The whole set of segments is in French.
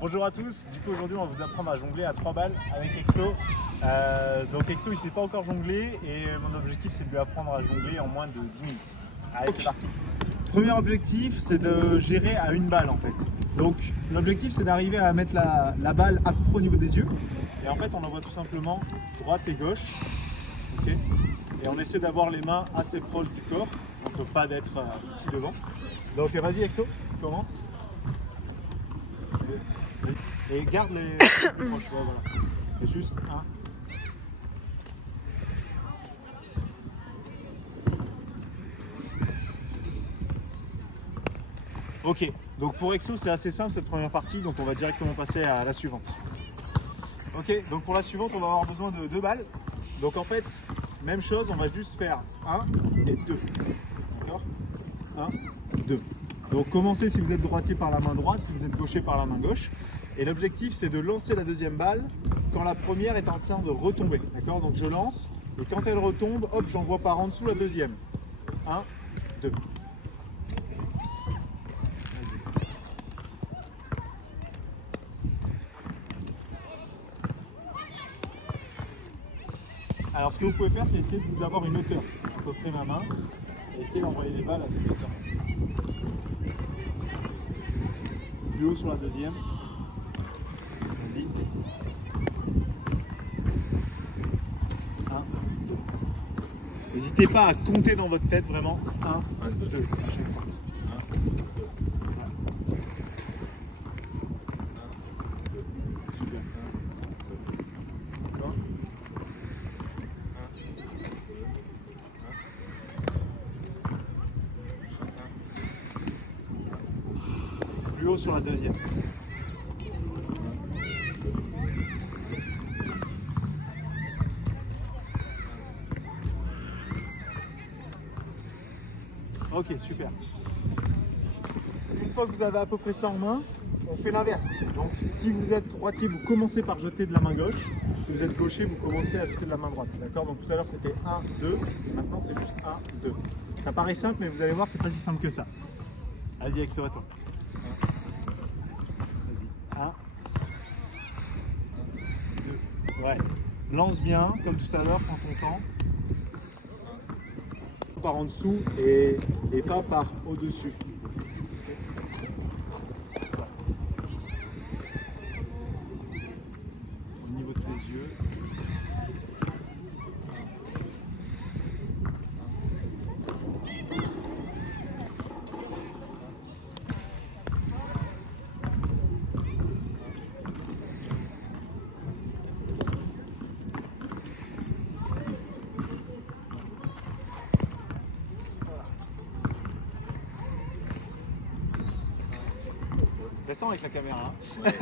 Bonjour à tous, du coup aujourd'hui on va vous apprendre à jongler à 3 balles avec Exo. Donc Exo il sait pas encore jongler et mon objectif c'est de lui apprendre à jongler en moins de 10 minutes. Allez c'est parti. Premier objectif c'est de gérer à une balle en fait. Donc l'objectif c'est d'arriver à mettre la balle à peu près au niveau des yeux. Et en fait on envoie tout simplement droite et gauche. Okay, et on essaie d'avoir les mains assez proches du corps, donc pas d'être ici devant. Donc vas-y Exo, commence. Et garde les plus proches, ouais, voilà. Et juste un. Ok, donc pour Exo c'est assez simple cette première partie, donc on va directement passer à la suivante. Ok, donc pour la suivante on va avoir besoin de 2 balles. Donc en fait, même chose, on va juste faire 1 et 2. D'accord, 1, 2. Donc commencez si vous êtes droitier par la main droite, si vous êtes gaucher par la main gauche. Et l'objectif c'est de lancer la deuxième balle quand la première est en train de retomber. D'accord, donc je lance et quand elle retombe, hop, j'envoie par en dessous la deuxième. 1, 2. Alors ce que vous pouvez faire c'est essayer de vous avoir une hauteur à peu près ma main et essayer d'envoyer les balles à cette hauteur. Plus haut sur la deuxième. Vas-y. 1, 2. N'hésitez pas à compter dans votre tête vraiment. 1, 2 à chaque fois. 1, 2. Voilà. 1, 2. Super. 1, 2. D'accord. 1, 2. Plus haut sur la deuxième. Ok, super. Une fois que vous avez à peu près ça en main, on fait l'inverse. Donc si vous êtes droitier, vous commencez par jeter de la main gauche. Si vous êtes gaucher, vous commencez à jeter de la main droite. D'accord? Donc tout à l'heure c'était 1, 2, et maintenant c'est juste 1, 2. Ça paraît simple, mais vous allez voir, c'est pas si simple que ça. Vas-y, Exo, à toi. Vas-y. 1, 2. Ouais. Lance bien, comme tout à l'heure, prends ton temps. Par en dessous et pas par au-dessus. Au niveau de tes yeux. C'est stressant avec la caméra. Hein. Ouais.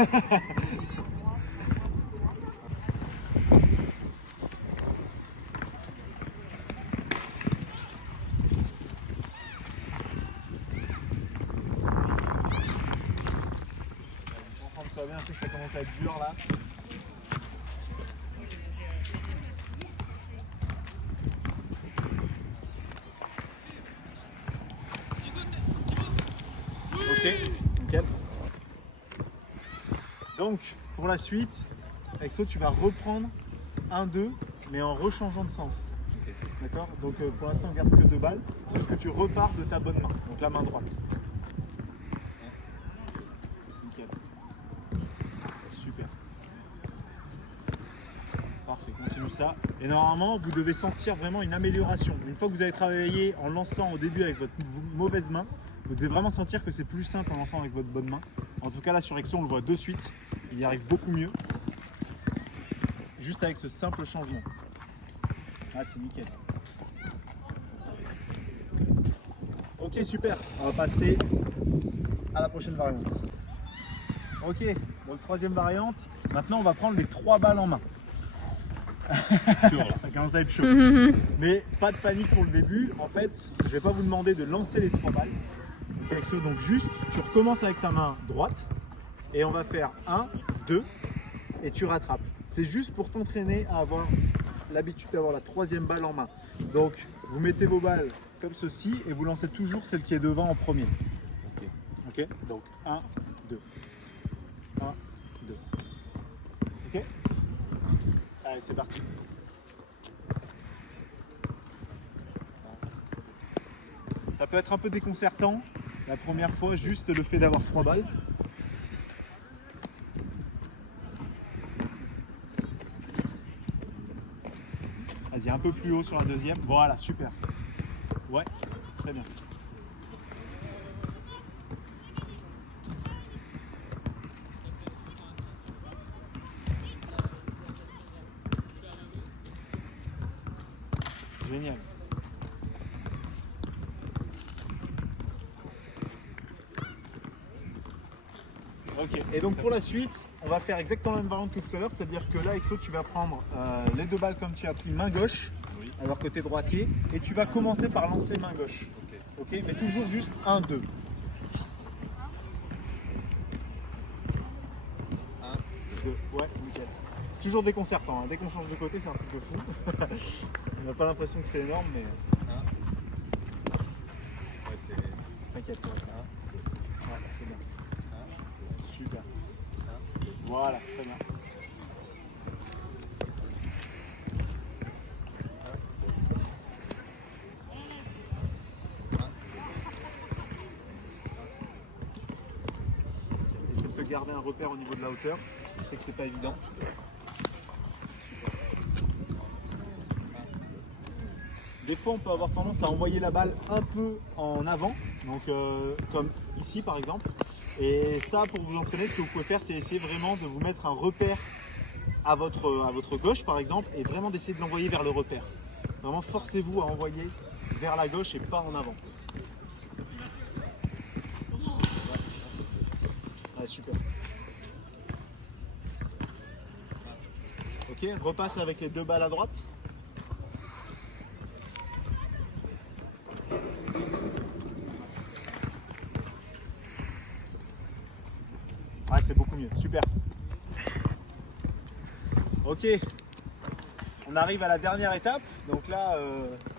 Concentre-toi bien, je sais que ça commence à être dur là. Ok, nickel. Donc pour la suite, Exo, tu vas reprendre 1, 2, mais en rechangeant de sens. Okay. D'accord? Donc pour l'instant, on garde que 2 balles, parce que tu repars de ta bonne main, donc la main droite. Nickel. Super. Parfait, continue ça. Et normalement, vous devez sentir vraiment une amélioration. Une fois que vous avez travaillé en lançant au début avec votre mauvaise main, vous devez vraiment sentir que c'est plus simple en lançant avec votre bonne main. En tout cas là sur Exo, on le voit de suite. Il y arrive beaucoup mieux. Juste avec ce simple changement. Ah, c'est nickel. Ok, super. On va passer à la prochaine variante. Ok, donc troisième variante. Maintenant, on va prendre les 3 balles en main. Ça commence à être chaud. Mais pas de panique pour le début. En fait, je ne vais pas vous demander de lancer les 3 balles. Donc juste, tu recommences avec ta main droite. Et on va faire 1, 2 et tu rattrapes. C'est juste pour t'entraîner à avoir l'habitude d'avoir la 3e balle en main. Donc vous mettez vos balles comme ceci et vous lancez toujours celle qui est devant en premier. Ok, donc 1, 2, 1, 2. Ok? Allez, c'est parti. Ça peut être un peu déconcertant la première fois, juste le fait d'avoir 3 balles. Vas-y, un peu plus haut sur la deuxième. Voilà, super. Ouais, très bien. Génial. Ok, et donc pour la suite, on va faire exactement la même variante que tout à l'heure, c'est-à-dire que là, Exo, tu vas prendre les 2 balles comme tu as pris main gauche, Oui. alors côté droitier, et tu vas commencer par lancer main gauche. Ok. Ok, mais toujours juste 1, 2. 1, 2. Ouais, nickel. C'est toujours déconcertant, hein. Dès qu'on change de côté, c'est un truc de fou. On n'a pas l'impression que c'est énorme, mais 1. Ouais, c'est 1, t'inquiète. Ouais, 2, ouais, c'est bien. 1, Super. 1, 2. Voilà, très bien. Essaye de te garder un repère au niveau de la hauteur. Je sais que c'est pas évident. Des fois, on peut avoir tendance à envoyer la balle un peu en avant, donc comme ici par exemple. Et ça, pour vous entraîner, ce que vous pouvez faire, c'est essayer vraiment de vous mettre un repère à votre gauche par exemple, et vraiment d'essayer de l'envoyer vers le repère. Vraiment, forcez-vous à envoyer vers la gauche et pas en avant. Ouais, super. Ok, repasse avec les 2 balles à droite. Ouais, c'est beaucoup mieux, super. Ok, on arrive à la dernière étape. Donc là,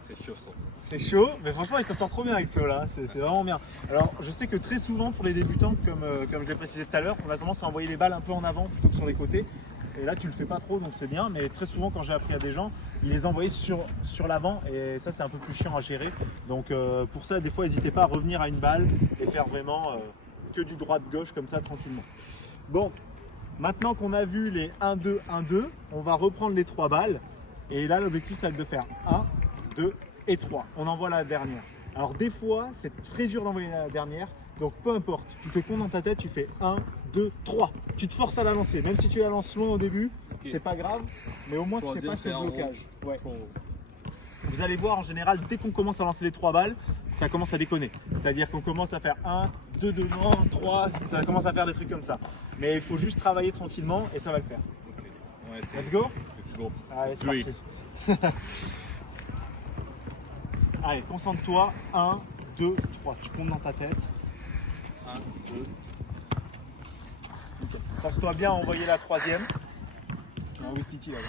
C'est chaud ça. c'est chaud, mais franchement, il s'en sort trop bien avec ça là. C'est vraiment bien. Alors, je sais que très souvent pour les débutants, comme je l'ai précisé tout à l'heure, on a tendance à envoyer les balles un peu en avant plutôt que sur les côtés. Et là, tu le fais pas trop, donc c'est bien. Mais très souvent, quand j'ai appris à des gens, ils les envoyaient sur l'avant, et ça, c'est un peu plus chiant à gérer. Donc, pour ça, des fois, n'hésitez pas à revenir à une balle et faire vraiment que du droite-gauche comme ça, tranquillement. Bon, maintenant qu'on a vu les 1-2, 1-2, on va reprendre les 3 balles. Et là, l'objectif, c'est de faire 1, 2 et 3. On envoie la dernière. Alors, des fois, c'est très dur d'envoyer la dernière. Donc, peu importe, tu te comptes dans ta tête, tu fais 1, 2, 3. Tu te forces à la lancer. Même si tu la lances loin au début, c'est pas grave. Mais au moins, tu fais pas ce blocage. Ouais. Vous allez voir, en général, dès qu'on commence à lancer les 3 balles, ça commence à déconner. C'est-à-dire qu'on commence à faire 1, 2 devant, 3, ça commence à faire des trucs comme ça. Mais il faut juste travailler tranquillement et ça va le faire. Ok. Ouais, c'est... Let's go? Let's go. Allez, c'est Oui. parti. Allez, concentre-toi. 1, 2, 3. Tu comptes dans ta tête. 1, 2. Nickel. Force-toi bien à envoyer la troisième. Ah, où est Titi là?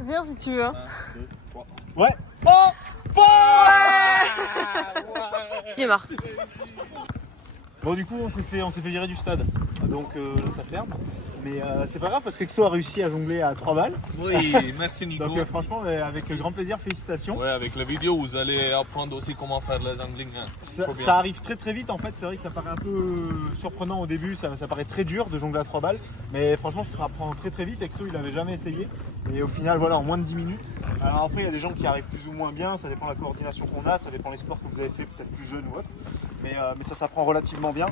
Viens si tu veux. 1, 2, 3. Ouais. Oh Ouais. J'ai marre. Bon, du coup, on s'est fait virer du stade. Donc là, ça ferme. Mais c'est pas grave parce qu'Exo a réussi à jongler à 3 balles. Oui, merci Nico. Donc franchement, avec grand plaisir, félicitations. Ouais, avec la vidéo, vous allez apprendre aussi comment faire les jongling. Hein. Ça arrive très très vite en fait, c'est vrai que ça paraît un peu surprenant au début, ça paraît très dur de jongler à 3 balles, mais franchement ça apprend très très vite. Exo il n'avait jamais essayé et au final voilà en moins de 10 minutes. Alors après il y a des gens qui arrivent plus ou moins bien, ça dépend de la coordination qu'on a, ça dépend des sports que vous avez fait peut-être plus jeune ou autre, mais ça s'apprend relativement bien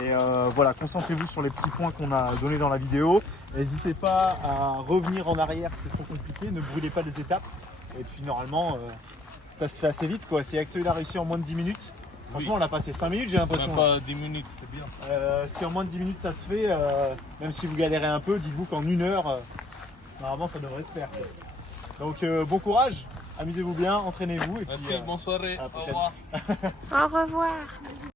et voilà, concentrez-vous sur les petits points qu'on a donnés dans la vidéo. N'hésitez pas à revenir en arrière si c'est trop compliqué, ne brûlez pas les étapes et puis normalement ça se fait assez vite quoi. Si Exo il a réussi en moins de 10 minutes, franchement on a passé 5 minutes j'ai l'impression. C'est même pas 10 minutes, c'est bien. Si en moins de 10 minutes ça se fait, même si vous galérez un peu, dites-vous qu'en 1 heure, normalement ça devrait se faire. Donc bon courage, amusez-vous bien, entraînez-vous et puis Merci, bonne soirée. à la Au prochaine. revoir. Au revoir.